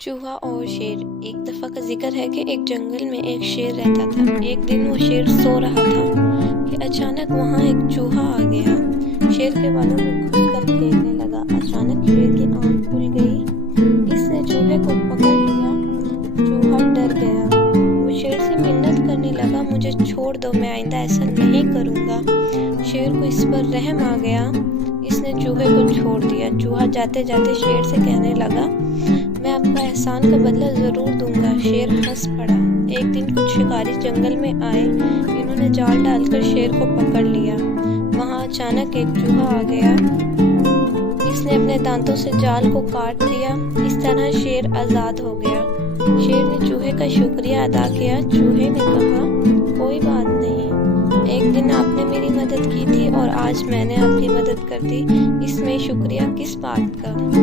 چوہا اور شیر۔ ایک دفعہ کا ذکر ہے کہ ایک جنگل میں ایک شیر رہتا تھا۔ ایک دن وہ شیر سو رہا تھا کہ اچانک وہاں ایک چوہا آ گیا۔ شیر کے بالوں میں گھس کر کھیلنے لگا۔ اچانک شیر کی آنکھ کھل گئی۔ اس نے چوہے کو پکڑ لیا۔ چوہا ڈر گیا۔ وہ شیر سے منت کرنے لگا، مجھے چھوڑ دو، میں آئندہ ایسا نہیں کروں گا۔ شیر کو اس پر رحم آ گیا۔ اس نے چوہے کو چھوڑ دیا۔ چوہا جاتے جاتے شیر سے کہنے لگا، میں آپ کا احسان کا بدلہ ضرور دوں گا۔ شیر ہنس پڑا۔ ایک دن کچھ شکاری جنگل میں آئے۔ انہوں نے جال ڈال کر شیر کو پکڑ لیا۔ وہاں اچانک ایک چوہا آ گیا۔ اس نے اپنے دانتوں سے جال کو کاٹ دیا۔ اس طرح شیر آزاد ہو گیا۔ شیر نے چوہے کا شکریہ ادا کیا۔ چوہے نے کہا، کوئی بات نہیں، ایک دن آپ نے میری مدد کی تھی اور آج میں نے آپ کی مدد کر دی، اس میں شکریہ کس بات کا؟